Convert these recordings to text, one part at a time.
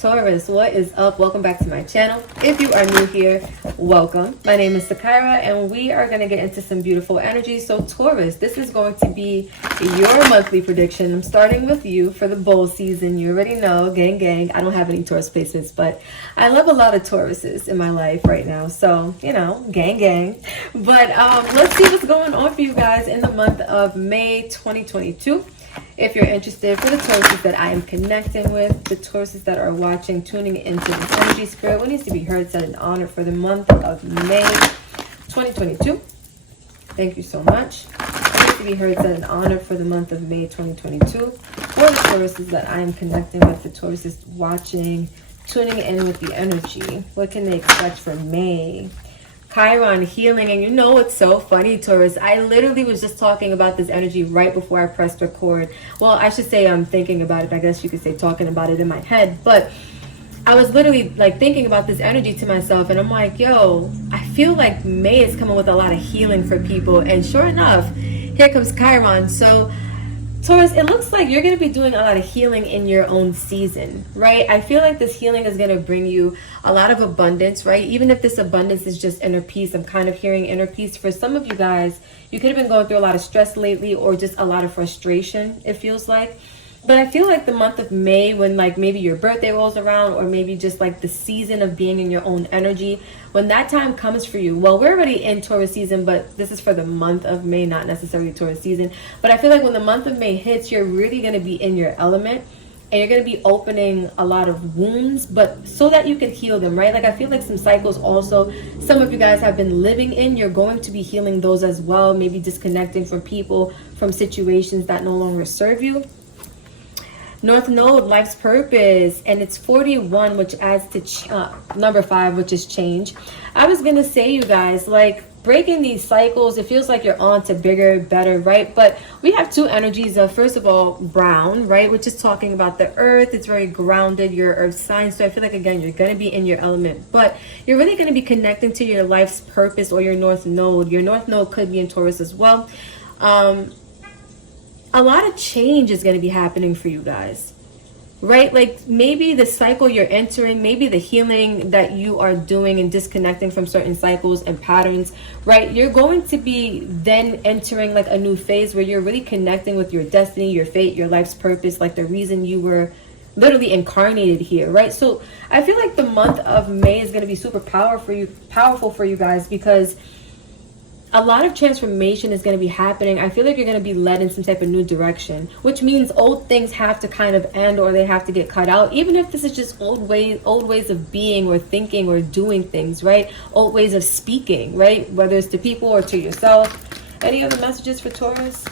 Taurus, what is up? Welcome back to my channel. If you are new here, welcome. My name is Sakira and we are going to get into some beautiful energy. So Taurus, this is going to be your monthly prediction. I'm starting with you for the bowl season. You already know, gang gang. I don't have any Taurus placements, but I love a lot of Tauruses in my life right now. So, you know, gang gang. But let's see what's going on for you guys in the month of May 2022. If you're interested, for the Tauruses that I am connecting with, the Tauruses that are watching, tuning into this energy spirit, what needs to be heard, said, and honored for the month of May 2022. Thank you so much. What needs to be heard, said, and honored for the month of May 2022. For the Tauruses that I am connecting with, the Tauruses watching, tuning in with the energy, what can they expect for May? Chiron healing. And you know what's so funny, Taurus? I literally was just talking about this energy right before I pressed record. Well, I should say I'm thinking about it. I guess you could say talking about it in my head. But I was literally like thinking about this energy to myself. And I'm like, yo, I feel like May is coming with a lot of healing for people. And sure enough, here comes Chiron. So Taurus, it looks like you're going to be doing a lot of healing in your own season, right? I feel like this healing is going to bring you a lot of abundance, right? Even if this abundance is just inner peace, I'm kind of hearing inner peace. For some of you guys, you could have been going through a lot of stress lately or just a lot of frustration, it feels like. But I feel like the month of May, when like maybe your birthday rolls around or maybe just like the season of being in your own energy, when that time comes for you, well, we're already in Taurus season, but this is for the month of May, not necessarily Taurus season. But I feel like when the month of May hits, you're really going to be in your element and you're going to be opening a lot of wounds, but so that you can heal them, right? Like I feel like some cycles also, some of you guys have been living in, you're going to be healing those as well, maybe disconnecting from people, from situations that no longer serve you. North Node, life's purpose, and it's 41, which adds to number 5, which is change. I was gonna say, you guys, like breaking these cycles, it feels like you're on to bigger, better, right? But we have two energies of, first of all, brown, right, which is talking about the earth. It's very grounded, your earth sign. So I feel like, again, you're gonna be in your element, but you're really gonna be connecting to your life's purpose or your North Node. Your North Node could be in Taurus as well. A lot of change is going to be happening for you guys, right? Like maybe the cycle you're entering, maybe the healing that you are doing and disconnecting from certain cycles and patterns, right? You're going to be then entering like a new phase where you're really connecting with your destiny, your fate, your life's purpose, like the reason you were literally incarnated here, right? So I feel like the month of May is going to be super powerful for you guys, because a lot of transformation is going to be happening. I feel like you're going to be led in some type of new direction, which means old things have to kind of end or they have to get cut out, even if this is just old ways of being or thinking or doing things, right? Old ways of speaking, right? Whether it's to people or to yourself. Any other messages for Taurus?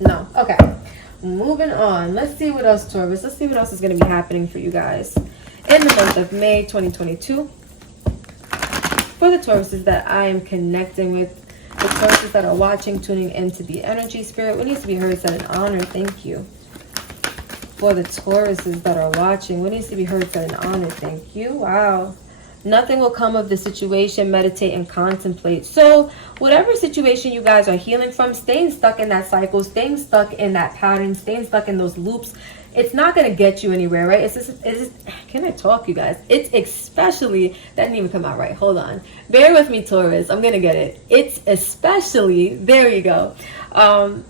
No. Okay. Moving on. Let's see what else, Taurus. Let's see what else is going to be happening for you guys in the month of May 2022. For the Tauruses that I am connecting with, the Tauruses that are watching, tuning into the energy spirit, what needs to be heard, said, and honored? Thank you. For the Tauruses that are watching, what needs to be heard, said, and honored? Thank you. Wow. Nothing will come of the situation. Meditate and contemplate. So whatever situation you guys are healing from, staying stuck in that cycle, staying stuck in that pattern, staying stuck in those loops, it's not going to get you anywhere, right? It's just, can I talk, you guys? It's especially, that didn't even come out right. Hold on. Bear with me, Taurus. I'm going to get it. It's especially, there you go. Now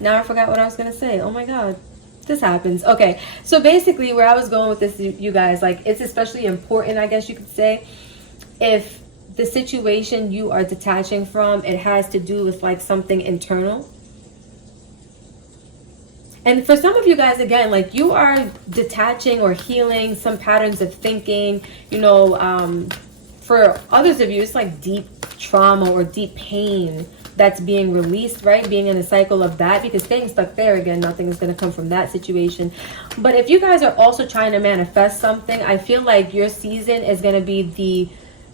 I forgot what I was going to say. Oh my God. This happens. Okay. So basically where I was going with this, you guys, like it's especially important, I guess you could say, if the situation you are detaching from, it has to do with like something internal. And for some of you guys, again, like you are detaching or healing some patterns of thinking, you know, for others of you, it's like deep trauma or deep pain that's being released, right? Being in a cycle of that, because staying stuck there, again, nothing is going to come from that situation. But if you guys are also trying to manifest something, I feel like your season is going to be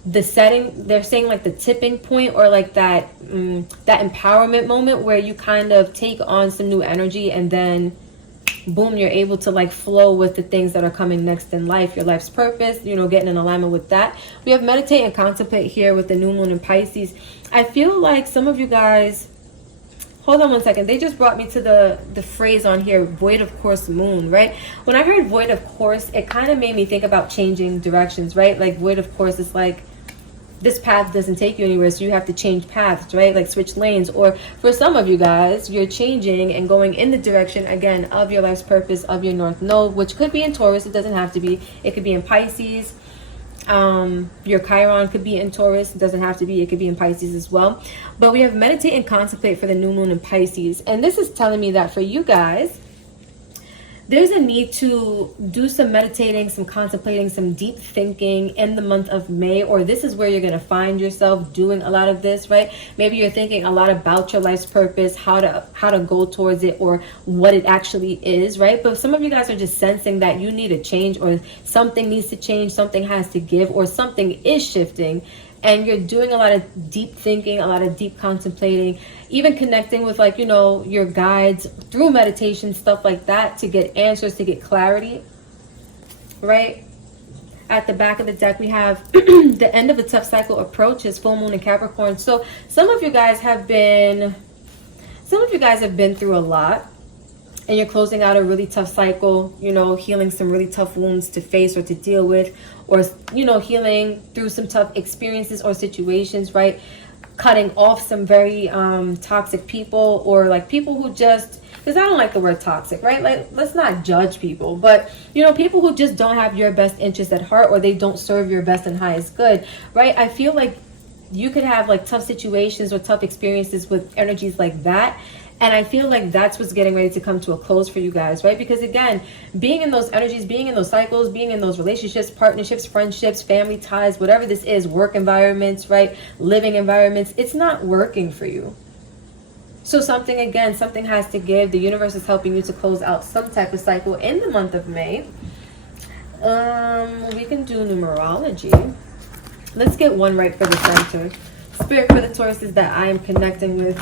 the setting, they're saying like the tipping point, or like that that empowerment moment where you kind of take on some new energy and then boom, you're able to like flow with the things that are coming next in life, your life's purpose, you know, getting in alignment with that. We have meditate and contemplate here with the new moon in Pisces. I feel like some of you guys hold on one second. They just brought me to the phrase on here, void of course moon, right? When I heard void of course, it kind of made me think about changing directions, right? Like void of course is like, this path doesn't take you anywhere, so you have to change paths, right? Like switch lanes. Or for some of you guys, you're changing and going in the direction, again, of your life's purpose, of your North Node, which could be in Taurus. It doesn't have to be. It could be in Pisces. Your Chiron could be in Taurus. It doesn't have to be. It could be in Pisces as well. But we have meditate and contemplate for the new moon in Pisces. And this is telling me that for you guys, there's a need to do some meditating, some contemplating, some deep thinking in the month of May, or this is where you're going to find yourself doing a lot of this, right? Maybe you're thinking a lot about your life's purpose, how to go towards it, or what it actually is, right? But some of you guys are just sensing that you need a change, or something needs to change, something has to give, or something is shifting. And you're doing a lot of deep thinking, a lot of deep contemplating, even connecting with, like, you know, your guides through meditation, stuff like that, to get answers, to get clarity, right? At the back of the deck, we have the end of a tough cycle approaches, full moon in Capricorn. So some of you guys have been through a lot. And you're closing out a really tough cycle, you know, healing some really tough wounds to face or to deal with, or, you know, healing through some tough experiences or situations, right? Cutting off some very toxic people, or like people who just, because I don't like the word toxic, right? Like, let's not judge people, but, you know, people who just don't have your best interest at heart, or they don't serve your best and highest good, right? I feel like you could have like tough situations or tough experiences with energies like that. And I feel like that's what's getting ready to come to a close for you guys, right? Because again, being in those energies, being in those cycles, being in those relationships, partnerships, friendships, family ties, whatever this is, work environments, right? Living environments, it's not working for you. So something has to give. The universe is helping you to close out some type of cycle in the month of May. We can do numerology. Let's get one right for the center. Spirit for the Tauruses that I am connecting with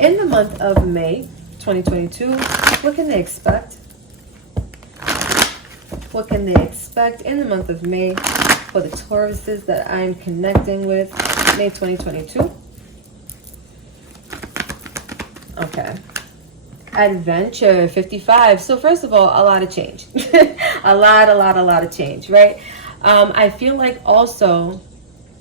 in the month of May 2022. What can they expect? What can they expect in the month of May for the Tauruses that I am connecting with May 2022? Okay. Adventure 55. So first of all, a lot of change. a lot of change, right? I feel like also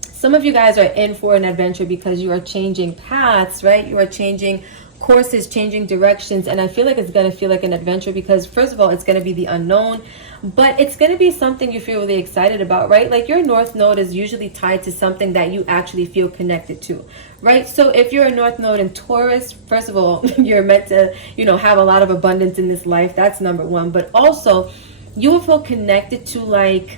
some of you guys are in for an adventure because you are changing paths, right? You are changing courses, changing directions. And I feel like it's going to feel like an adventure because, first of all, it's going to be the unknown, but it's going to be something you feel really excited about, right? Like your North Node is usually tied to something that you actually feel connected to, right? So if you're a North Node in Taurus, first of all, you're meant to, you know, have a lot of abundance in this life. That's number one. But also, you will feel connected to, like,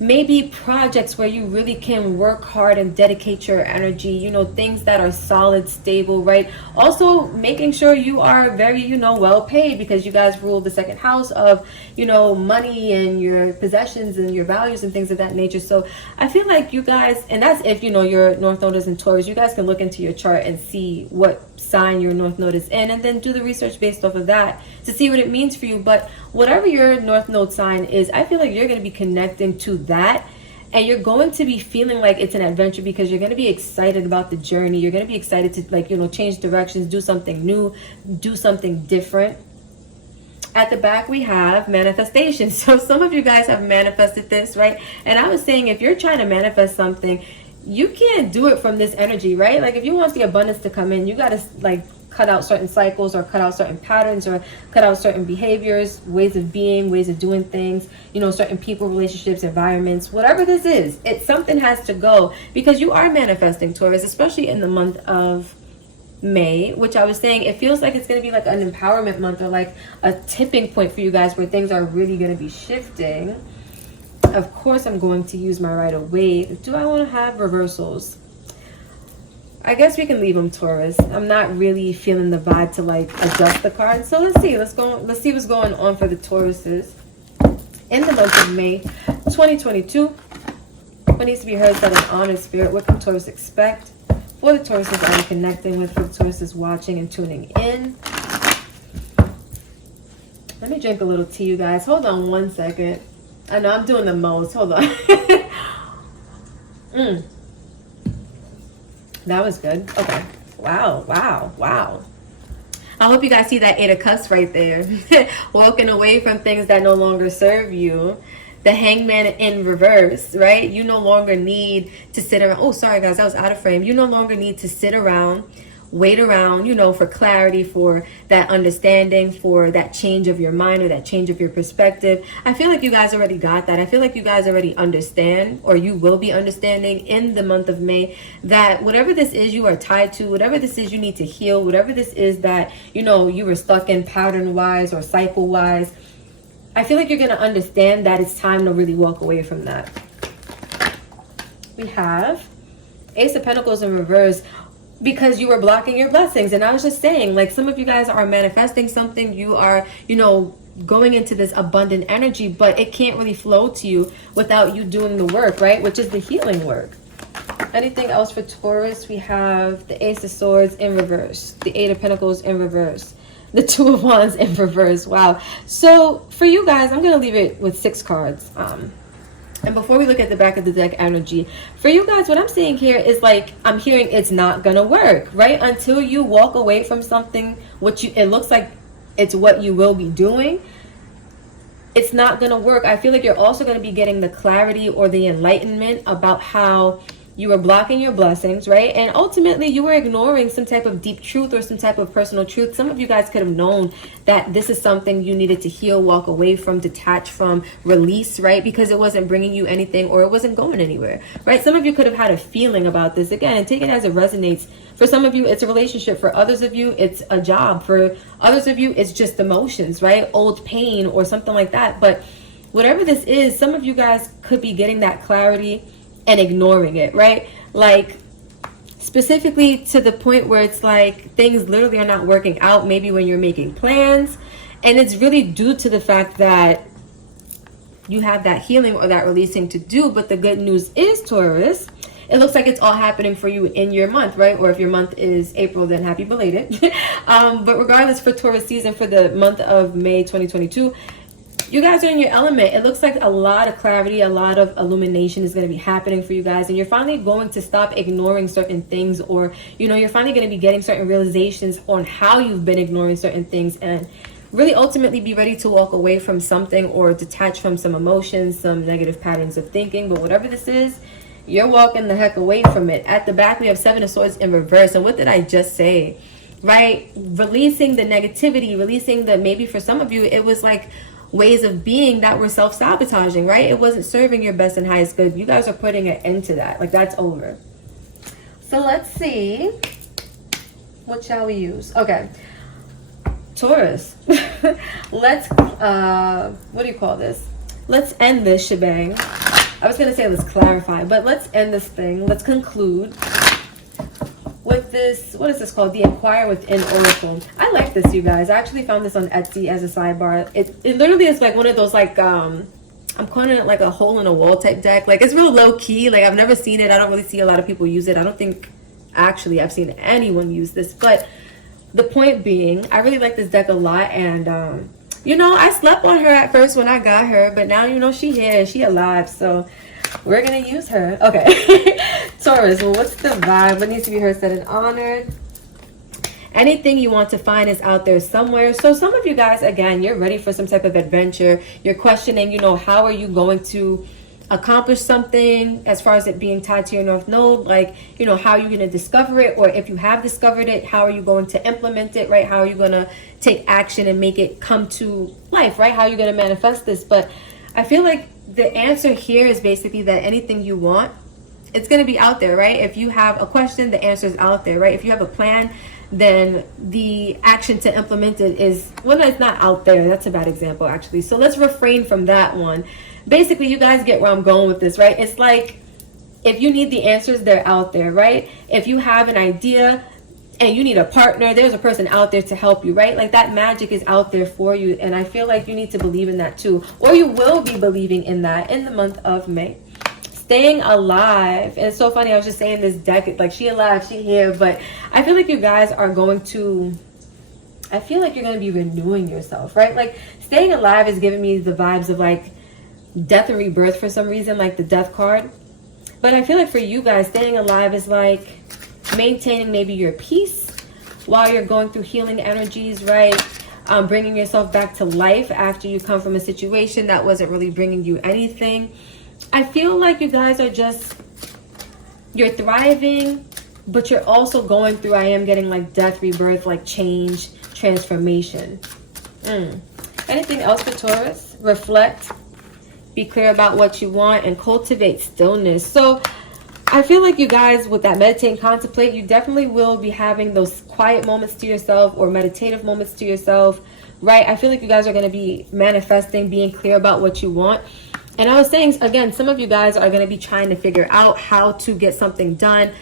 maybe projects where you really can work hard and dedicate your energy, you know, things that are solid, stable, right? Also making sure you are very, you know, well paid, because you guys rule the second house of, you know, money and your possessions and your values and things of that nature. So I feel like you guys, and that's if, you know, your North Node is in Taurus, you guys can look into your chart and see what sign your North Node is in, and then do the research based off of that to see what it means for you. But whatever your North Node sign is, I feel like you're going to be connecting to that, and you're going to be feeling like it's an adventure because you're going to be excited about the journey. You're going to be excited to, like, you know, change directions, do something new, do something different. At the back, we have manifestation. So some of you guys have manifested this, right? And I was saying, if you're trying to manifest something, you can't do it from this energy, right? Like, if you want the abundance to come in, you got to, like, cut out certain cycles, or cut out certain patterns, or cut out certain behaviors, ways of being, ways of doing things, you know, certain people, relationships, environments, whatever this is, something has to go, because you are manifesting, Taurus, especially in the month of May, which I was saying, it feels like it's going to be like an empowerment month, or like a tipping point for you guys where things are really going to be shifting. Of course, I'm going to use my Rider-Waite. Do I want to have reversals? I guess we can leave them, Taurus. I'm not really feeling the vibe to, like, adjust the cards. So let's see. Let's see what's going on for the Tauruses in the month of May 2022. What needs to be heard, said an honored spirit? What can Taurus expect? For the Tauruses I'm connecting with, for the Tauruses watching and tuning in. Let me drink a little tea, you guys. Hold on one second. I know I'm doing the most. Hold on. That was good. Okay. Wow, wow, wow. I hope you guys see that 8 of Cups right there. Walking away from things that no longer serve you. The Hangman in reverse, right? You no longer need to sit around. Oh, sorry guys, I was out of frame. You no longer need to sit around, wait around, you know, for clarity, for that understanding, for that change of your mind or that change of your perspective. I feel like you guys already got that. I feel like you guys already understand, or you will be understanding in the month of May, that whatever this is you are tied to, whatever this is you need to heal, whatever this is that, you know, you were stuck in pattern wise or cycle wise, I feel like you're going to understand that it's time to really walk away from that. We have Ace of Pentacles in reverse, because you were blocking your blessings. And I was just saying, like, some of you guys are manifesting something. You are, you know, going into this abundant energy, but it can't really flow to you without you doing the work, right? Which is the healing work. Anything else for Taurus? We have the Ace of Swords in reverse, the 8 of Pentacles in reverse, the 2 of Wands in reverse. Wow. So for you guys, I'm going to leave it with 6 cards. And before we look at the back of the deck energy, for you guys, what I'm seeing here is like, I'm hearing it's not going to work, right? Until you walk away from something, it looks like it's what you will be doing. It's not going to work. I feel like you're also going to be getting the clarity or the enlightenment about how you were blocking your blessings, right? And ultimately, you were ignoring some type of deep truth or some type of personal truth. Some of you guys could have known that this is something you needed to heal, walk away from, detach from, release, right? Because it wasn't bringing you anything, or it wasn't going anywhere, right? Some of you could have had a feeling about this. Again, and take it as it resonates. For some of you, it's a relationship. For others of you, it's a job. For others of you, it's just emotions, right? Old pain or something like that. But whatever this is, some of you guys could be getting that clarity and ignoring it, right? Like, specifically to the point where it's like things literally are not working out, maybe when you're making plans, and it's really due to the fact that you have that healing or that releasing to do. But the good news is, Taurus, it looks like it's all happening for you in your month, right? Or if your month is April, then happy belated. But regardless, for Taurus season, for the month of May 2022, you guys are in your element. It looks like a lot of clarity, a lot of illumination is going to be happening for you guys. And you're finally going to stop ignoring certain things, or, you know, you're finally going to be getting certain realizations on how you've been ignoring certain things, and really ultimately be ready to walk away from something or detach from some emotions, some negative patterns of thinking. But whatever this is, you're walking the heck away from it. At the back, we have 7 of Swords in reverse. And what did I just say? Right? Releasing the negativity, releasing the, maybe for some of you, it was like ways of being that were self-sabotaging, right? It wasn't serving your best and highest good. You guys are putting an end to that. Like, that's over. So let's see. What shall we use? Okay. Taurus. Let's, what do you call this? Let's end this shebang. I was going to say let's clarify, but let's end this thing. Let's conclude with this. What is this called? The Inquire within Oracle. I like this, you guys. I actually found this on Etsy as a sidebar. It literally is like one of those, like, I'm calling it like a hole in a wall type deck. Like, it's real low key. Like, I've never seen it. I don't really see a lot of people use it. I don't think actually I've seen anyone use this. But the point being, I really like this deck a lot. And you know, I slept on her at first when I got her, but now, you know, she here, she alive, so we're gonna use her. Okay. Taurus, well, what's the vibe? What needs to be heard, said, and honored? Anything you want to find is out there somewhere. So some of you guys, again, you're ready for some type of adventure. You're questioning, you know, how are you going to accomplish something as far as it being tied to your North Node? Like, you know, how are you going to discover it? Or if you have discovered it, how are you going to implement it, right? How are you going to take action and make it come to life, right? How are you going to manifest this? But I feel like the answer here is basically that anything you want, it's going to be out there, right? If you have a question, the answer is out there, right? If you have a plan, then the action to implement it is, well, it's not out there. That's a bad example, actually. So let's refrain from that one. Basically, you guys get where I'm going with this, right? It's like, if you need the answers, they're out there, right? If you have an idea and you need a partner, there's a person out there to help you, right? Like, that magic is out there for you. And I feel like you need to believe in that too. Or you will be believing in that in the month of May. Staying alive. And it's so funny, I was just saying this deck, like, she alive, she here. But I feel like you guys are going to, I feel like you're going to be renewing yourself, right? Like, staying alive is giving me the vibes of, like, death and rebirth for some reason, like the death card. But I feel like for you guys, staying alive is like maintaining maybe your peace while you're going through healing energies, right? Bringing yourself back to life after you come from a situation that wasn't really bringing you anything. I feel like you guys are just, you're thriving, but you're also going through, I am getting like death, rebirth, like change, transformation. Anything else for Taurus? Reflect, be clear about what you want, and cultivate stillness. So I feel like you guys, with that meditate and contemplate, you definitely will be having those quiet moments to yourself or meditative moments to yourself, right? I feel like you guys are going to be manifesting, being clear about what you want. And I was saying, again, some of you guys are going to be trying to figure out how to get something done,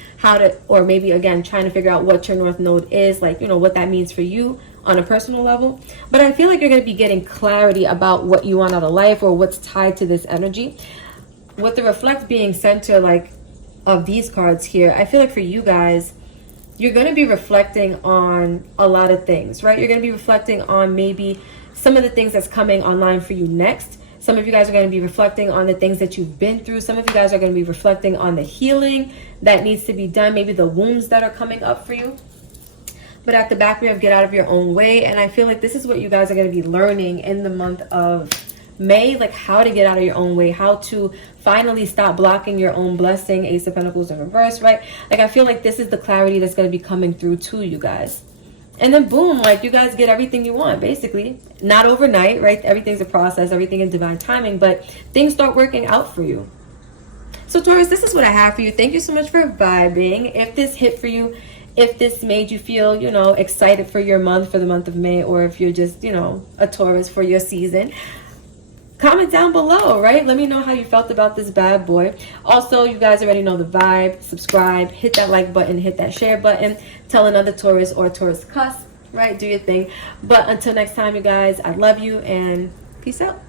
or maybe, again, trying to figure out what your North Node is, like, you know, what that means for you on a personal level. But I feel like you're going to be getting clarity about what you want out of life or what's tied to this energy. With the reflect being center, like, of these cards here, I feel like for you guys, you're going to be reflecting on a lot of things, right? You're going to be reflecting on maybe some of the things that's coming online for you next. Some of you guys are going to be reflecting on the things that you've been through. Some of you guys are going to be reflecting on the healing that needs to be done, maybe the wounds that are coming up for you. But at the back, we have get out of your own way. And I feel like this is what you guys are going to be learning in the month of May, like how to get out of your own way, how to finally stop blocking your own blessing. Ace of Pentacles in reverse, right? Like I feel like this is the clarity that's going to be coming through to you guys. And then boom, like you guys get everything you want, basically. Not overnight, right? Everything's a process, everything in divine timing, but things start working out for you. So Taurus, this is what I have for you. Thank you so much for vibing. If this hit for you, if this made you feel, you know, excited for your month, for the month of May, or if you're just, you know, a Taurus for your season, comment down below, right? Let me know how you felt about this bad boy. Also, you guys already know the vibe. Subscribe, hit that like button, hit that share button. Tell another Taurus or Taurus cuss, right? Do your thing. But until next time, you guys, I love you and peace out.